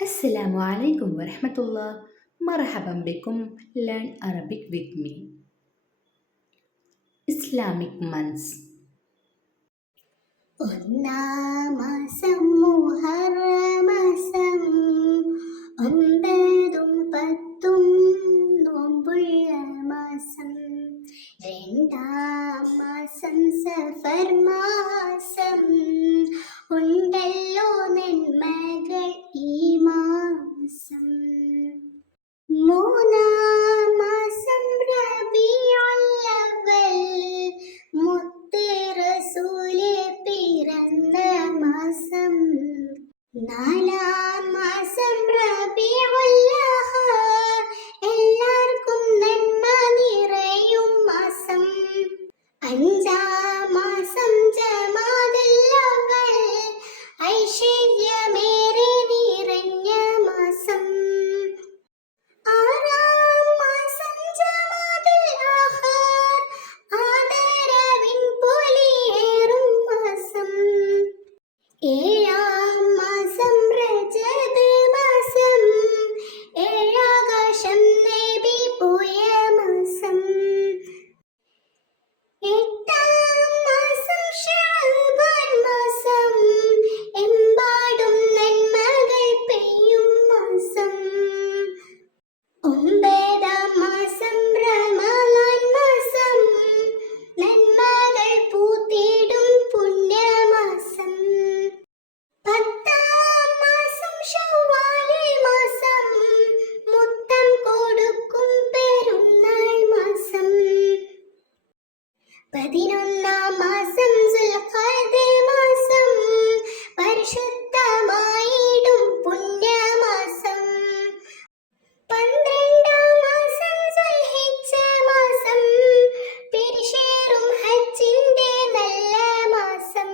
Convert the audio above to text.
السلام عليكم ورحمة الله. مرحبا بكم. Learn Arabic with me. Islamic months. ഒന്നാമാസം മുഹറമാസം, ഒമ്പതും പത്തും നോമ്പുള്ള മാസം. രണ്ടാം മാസം സഫർ മാസം, ഉണ്ടല്ലോ നന്മകൾ ഈ മാസം. മൂന്നാം മാസം റബീഉൽ അവ്വൽ, മുത്ത് റസൂല് പിറന്ന മാസം. നാലാം മാസം റബീഉൽ ആഖിർ, എല്ലാവർക്കും നന്മ നിറയും മാസം. അഞ്ചാം മാസം ജമാദുൽ അവ്വൽ, ഐശ്വര്യമേറെ നിറഞ്ഞ മാസം. ആറാം മാസം ജമാദുൽ ആഖിർ, ആദരവിൻ പൊലിയേറും മാസം. ഏഴാം മാസം റജബ് മാസം, ഏഴാകാശം നബി പോയ മാസം. എട്ടാം മാസം ശഅബാൻ മാസം, എമ്പാടും നന്മകൾ പെയ്യും മാസം. ഒമ്പതാം മാസം റമളാൻ മാസം, നന്മകൾ പൂത്തിടും പുണ്യമാസം. പത്താം മാസം ശവ്വാൽ മാസം, മുത്തം കൊടുക്കും പെരുന്നാൾ മാസം. പതിനൊന്നാം മാസം സുൽഖഅദ് മാസം, പരിശുദ്ധമായിടും പുണ്യമാസം. പന്ത്രണ്ടാം മാസം സുൽഹിജ്ജ മാസം, പിരിശേറും ഹജ്ജിന്റെ നല്ല മാസം.